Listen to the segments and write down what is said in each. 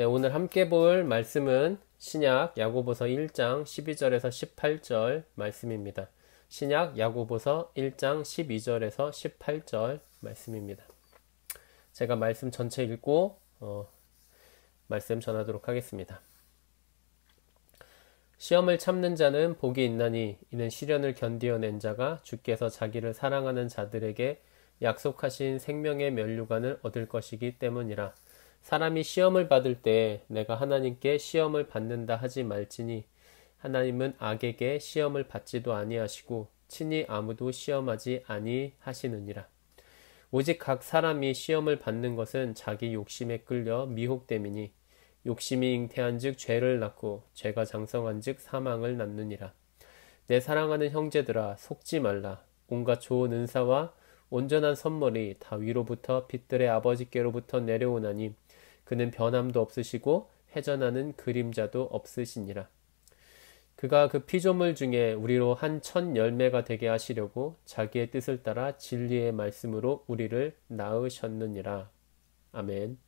네, 오늘 함께 볼 말씀은 신약 야고보서 1장 12절에서 18절 말씀입니다. 신약 야고보서 1장 12절에서 18절 말씀입니다. 제가 말씀 전체 읽고 말씀 전하도록 하겠습니다. 시험을 참는 자는 복이 있나니 이는 시련을 견디어낸 자가 주께서 자기를 사랑하는 자들에게 약속하신 생명의 면류관을 얻을 것이기 때문이라. 사람이 시험을 받을 때 내가 하나님께 시험을 받는다 하지 말지니 하나님은 악에게 시험을 받지도 아니하시고 친히 아무도 시험하지 아니하시느니라. 오직 각 사람이 시험을 받는 것은 자기 욕심에 끌려 미혹됨이니 욕심이 잉태한즉 죄를 낳고 죄가 장성한즉 사망을 낳느니라. 내 사랑하는 형제들아 속지 말라. 온갖 좋은 은사와 온전한 선물이 다 위로부터 빛들의 아버지께로부터 내려오나니 그는 변함도 없으시고 회전하는 그림자도 없으시니라. 그가 그 피조물 중에 우리로 한 첫 열매가 되게 하시려고 자기의 뜻을 따라 진리의 말씀으로 우리를 낳으셨느니라. 아멘.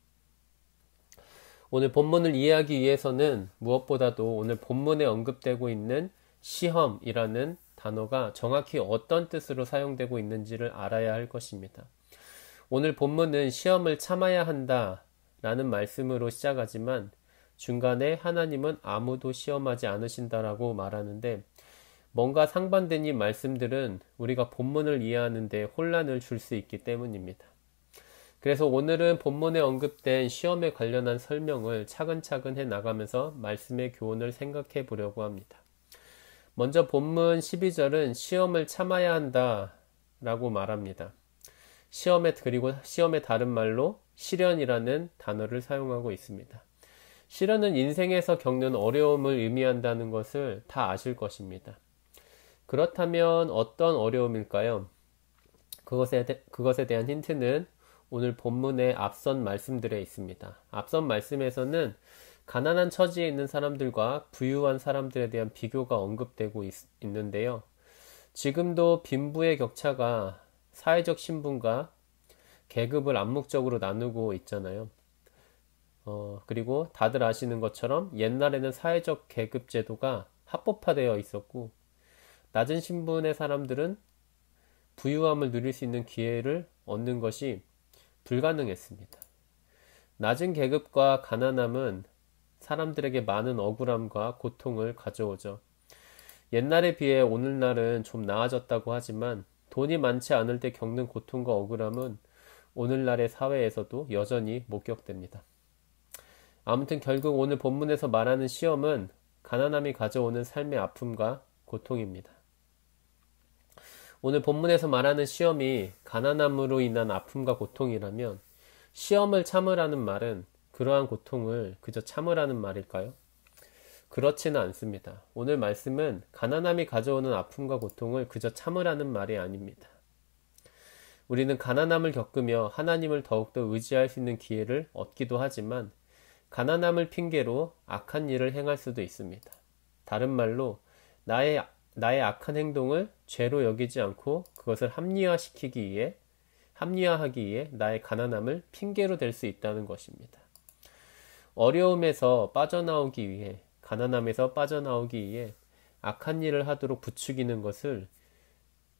오늘 본문을 이해하기 위해서는 무엇보다도 오늘 본문에 언급되고 있는 시험이라는 단어가 정확히 어떤 뜻으로 사용되고 있는지를 알아야 할 것입니다. 오늘 본문은 시험을 참아야 한다 라는 말씀으로 시작하지만 중간에 하나님은 아무도 시험하지 않으신다라고 말하는데 뭔가 상반된 이 말씀들은 우리가 본문을 이해하는 데 혼란을 줄 수 있기 때문입니다. 그래서 오늘은 본문에 언급된 시험에 관련한 설명을 차근차근 해 나가면서 말씀의 교훈을 생각해 보려고 합니다. 먼저 본문 12절은 시험을 참아야 한다 라고 말합니다. 그리고 시험의 다른 말로 시련이라는 단어를 사용하고 있습니다. 시련은 인생에서 겪는 어려움을 의미한다는 것을 다 아실 것입니다. 그렇다면 어떤 어려움일까요? 그것에 대한 힌트는 오늘 본문의 앞선 말씀들에 있습니다. 앞선 말씀에서는 가난한 처지에 있는 사람들과 부유한 사람들에 대한 비교가 언급되고 있는데요. 지금도 빈부의 격차가 사회적 신분과 계급을 암묵적으로 나누고 있잖아요. 그리고 다들 아시는 것처럼 옛날에는 사회적 계급 제도가 합법화되어 있었고 낮은 신분의 사람들은 부유함을 누릴 수 있는 기회를 얻는 것이 불가능했습니다. 낮은 계급과 가난함은 사람들에게 많은 억울함과 고통을 가져오죠. 옛날에 비해 오늘날은 좀 나아졌다고 하지만 돈이 많지 않을 때 겪는 고통과 억울함은 오늘날의 사회에서도 여전히 목격됩니다. 아무튼 결국 오늘 본문에서 말하는 시험은 가난함이 가져오는 삶의 아픔과 고통입니다. 오늘 본문에서 말하는 시험이 가난함으로 인한 아픔과 고통이라면 시험을 참으라는 말은 그러한 고통을 그저 참으라는 말일까요? 그렇지는 않습니다. 오늘 말씀은 가난함이 가져오는 아픔과 고통을 그저 참으라는 말이 아닙니다. 우리는 가난함을 겪으며 하나님을 더욱더 의지할 수 있는 기회를 얻기도 하지만 가난함을 핑계로 악한 일을 행할 수도 있습니다. 다른 말로 나의 악한 행동을 죄로 여기지 않고 그것을 합리화하기 위해 나의 가난함을 핑계로 댈 수 있다는 것입니다. 어려움에서 빠져나오기 위해 가난함에서 빠져나오기 위해 악한 일을 하도록 부추기는 것을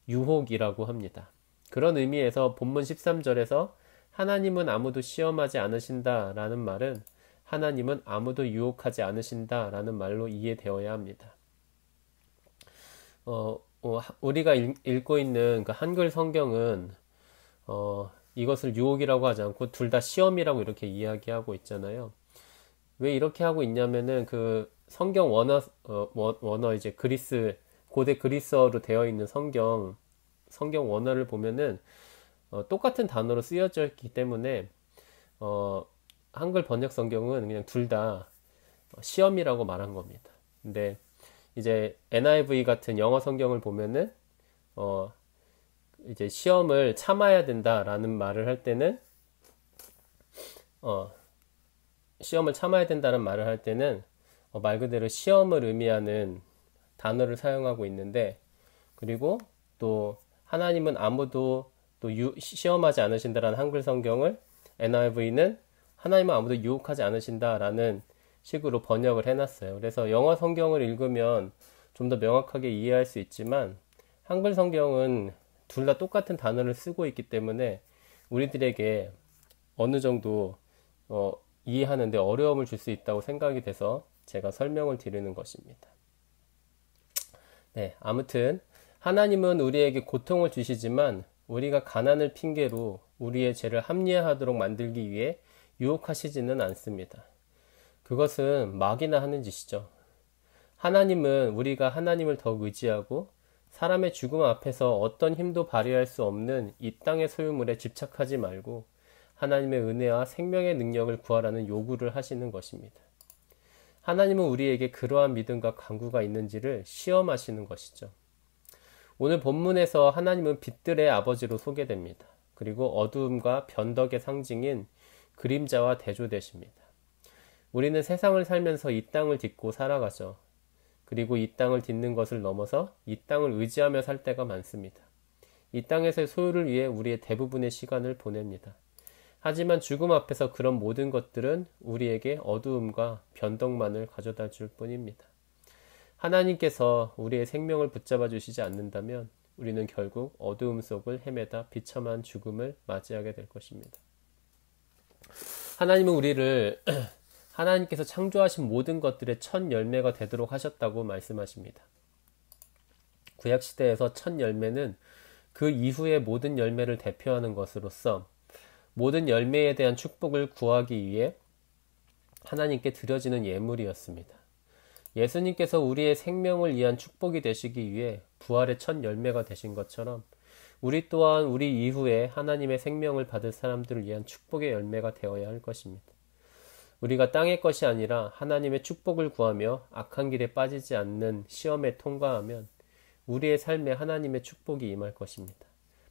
유혹이라고 합니다. 그런 의미에서 본문 13절에서 하나님은 아무도 시험하지 않으신다 라는 말은 하나님은 아무도 유혹하지 않으신다 라는 말로 이해되어야 합니다. 우리가 읽고 있는 그 한글 성경은 이것을 유혹이라고 하지 않고 둘 다 시험이라고 이렇게 이야기하고 있잖아요. 왜 이렇게 하고 있냐면은 그 성경 원어 이제 고대 그리스어로 되어 있는 성경 원어를 보면은 똑같은 단어로 쓰여져 있기 때문에 한글 번역 성경은 그냥 둘 다 시험이라고 말한 겁니다. 근데 이제 NIV 같은 영어 성경을 보면은 이제 시험을 참아야 된다라는 말을 할 때는 말 그대로 시험을 의미하는 단어를 사용하고 있는데, 그리고 또 하나님은 아무도 또 시험하지 않으신다라는 한글 성경을 NIV는 하나님은 아무도 유혹하지 않으신다라는 식으로 번역을 해놨어요. 그래서 영어 성경을 읽으면 좀 더 명확하게 이해할 수 있지만 한글 성경은 둘 다 똑같은 단어를 쓰고 있기 때문에 우리들에게 어느 정도 이해하는데 어려움을 줄 수 있다고 생각이 돼서 제가 설명을 드리는 것입니다. 네, 아무튼 하나님은 우리에게 고통을 주시지만 우리가 가난을 핑계로 우리의 죄를 합리화하도록 만들기 위해 유혹하시지는 않습니다. 그것은 마귀나 하는 짓이죠. 하나님은 우리가 하나님을 더욱 의지하고 사람의 죽음 앞에서 어떤 힘도 발휘할 수 없는 이 땅의 소유물에 집착하지 말고 하나님의 은혜와 생명의 능력을 구하라는 요구를 하시는 것입니다. 하나님은 우리에게 그러한 믿음과 간구가 있는지를 시험하시는 것이죠. 오늘 본문에서 하나님은 빛들의 아버지로 소개됩니다. 그리고 어두움과 변덕의 상징인 그림자와 대조되십니다. 우리는 세상을 살면서 이 땅을 딛고 살아가죠. 그리고 이 땅을 딛는 것을 넘어서 이 땅을 의지하며 살 때가 많습니다. 이 땅에서의 소유를 위해 우리의 대부분의 시간을 보냅니다. 하지만 죽음 앞에서 그런 모든 것들은 우리에게 어두움과 변덕만을 가져다 줄 뿐입니다. 하나님께서 우리의 생명을 붙잡아 주시지 않는다면 우리는 결국 어두움 속을 헤매다 비참한 죽음을 맞이하게 될 것입니다. 하나님은 우리를 하나님께서 창조하신 모든 것들의 첫 열매가 되도록 하셨다고 말씀하십니다. 구약시대에서 첫 열매는 그 이후의 모든 열매를 대표하는 것으로서 모든 열매에 대한 축복을 구하기 위해 하나님께 드려지는 예물이었습니다. 예수님께서 우리의 생명을 위한 축복이 되시기 위해 부활의 첫 열매가 되신 것처럼 우리 또한 우리 이후에 하나님의 생명을 받을 사람들을 위한 축복의 열매가 되어야 할 것입니다. 우리가 땅의 것이 아니라 하나님의 축복을 구하며 악한 길에 빠지지 않는 시험에 통과하면 우리의 삶에 하나님의 축복이 임할 것입니다.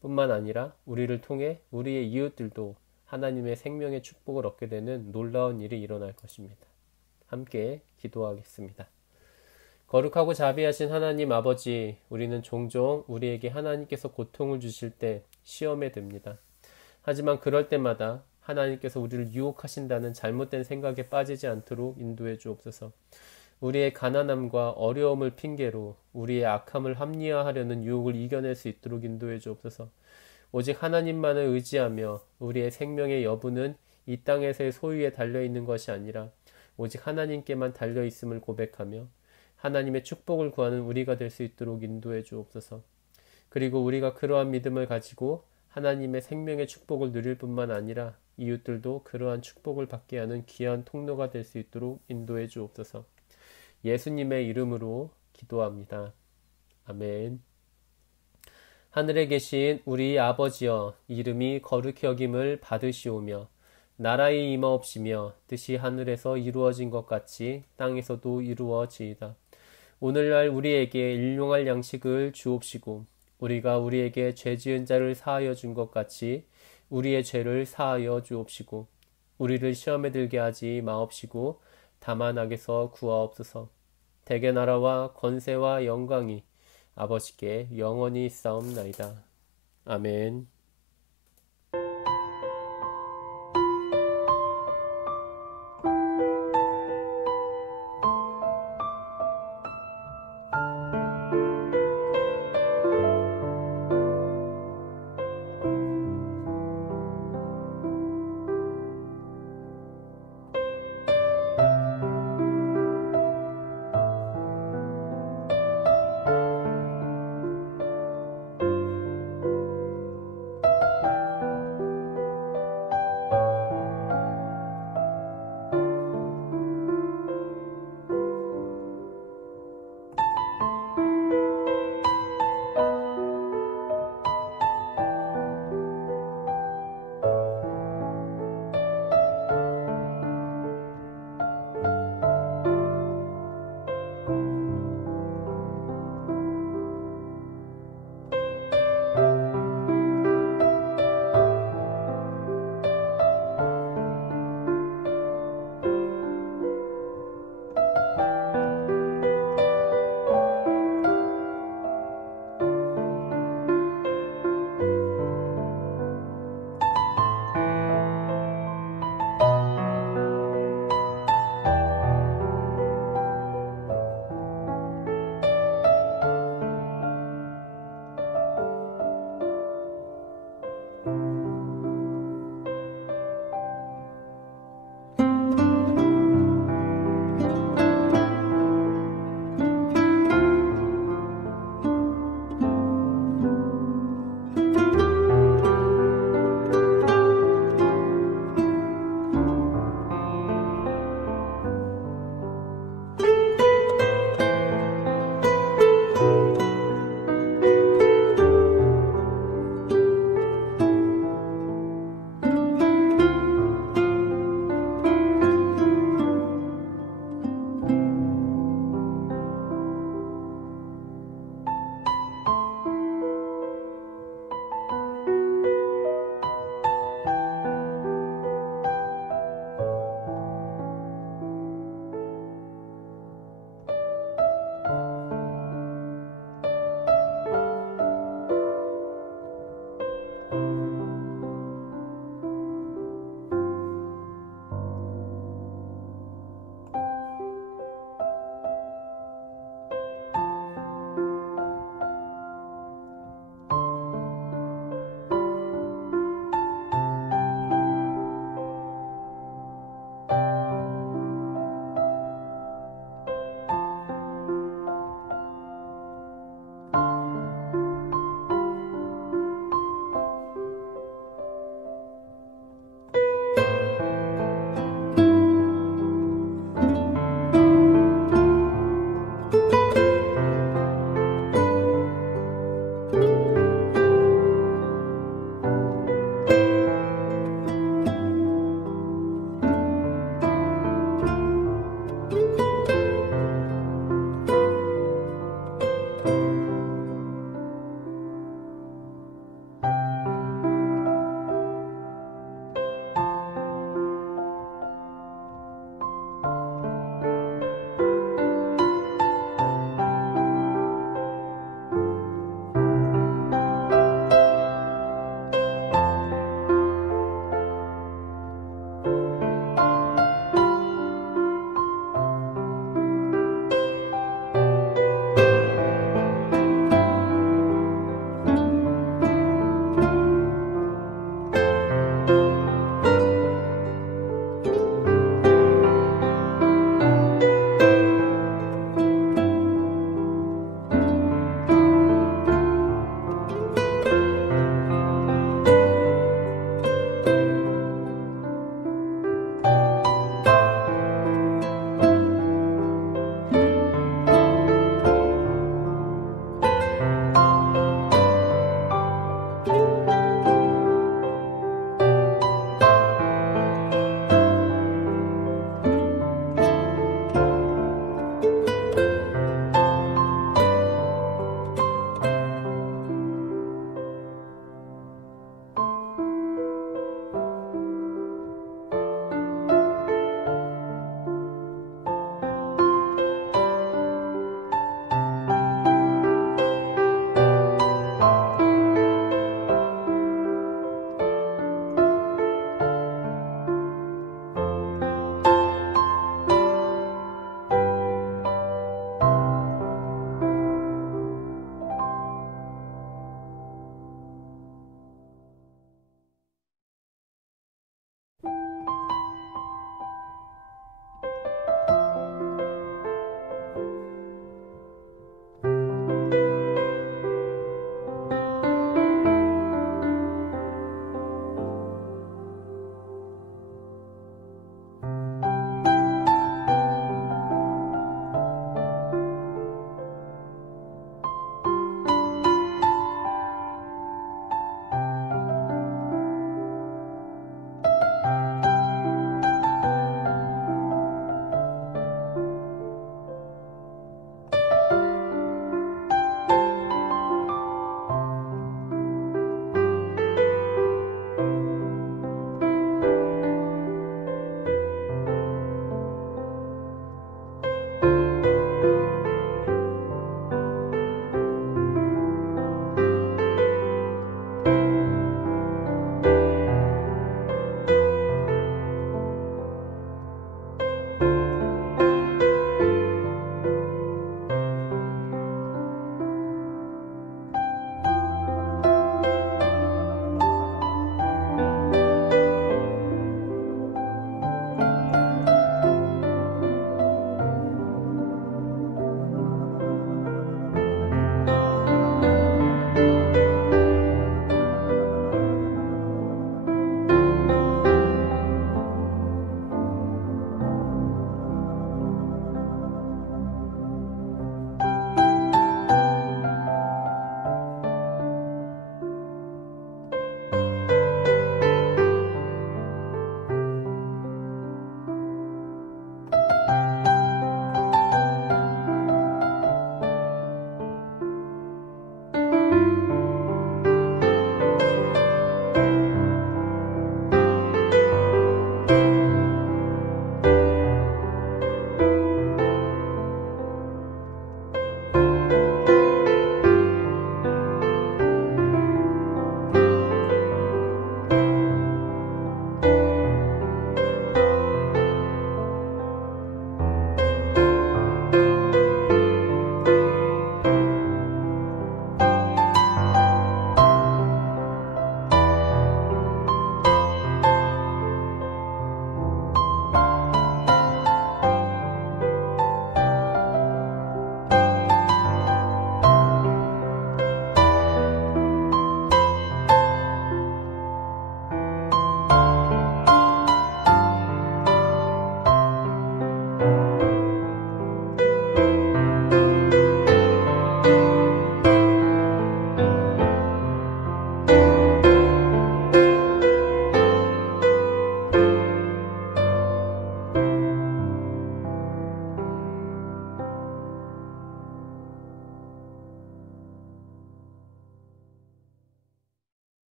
뿐만 아니라 우리를 통해 우리의 이웃들도 하나님의 생명의 축복을 얻게 되는 놀라운 일이 일어날 것입니다. 함께 기도하겠습니다. 거룩하고 자비하신 하나님 아버지, 우리는 종종 우리에게 하나님께서 고통을 주실 때 시험에 듭니다. 하지만 그럴 때마다 하나님께서 우리를 유혹하신다는 잘못된 생각에 빠지지 않도록 인도해 주옵소서. 우리의 가난함과 어려움을 핑계로 우리의 악함을 합리화하려는 유혹을 이겨낼 수 있도록 인도해 주옵소서. 오직 하나님만을 의지하며 우리의 생명의 여부는 이 땅에서의 소유에 달려있는 것이 아니라 오직 하나님께만 달려있음을 고백하며 하나님의 축복을 구하는 우리가 될 수 있도록 인도해 주옵소서. 그리고 우리가 그러한 믿음을 가지고 하나님의 생명의 축복을 누릴 뿐만 아니라 이웃들도 그러한 축복을 받게 하는 귀한 통로가 될 수 있도록 인도해 주옵소서. 예수님의 이름으로 기도합니다. 아멘. 하늘에 계신 우리 아버지여, 이름이 거룩히 여김을 받으시오며 나라의 임하옵시며 뜻이 하늘에서 이루어진 것 같이 땅에서도 이루어지이다. 오늘날 우리에게 일용할 양식을 주옵시고 우리가 우리에게 죄 지은 자를 사하여 준 것 같이 우리의 죄를 사하여 주옵시고 우리를 시험에 들게 하지 마옵시고 다만 악에서 구하옵소서. 대개 나라와 권세와 영광이 아버지께 영원히 있사옵나이다. 아멘.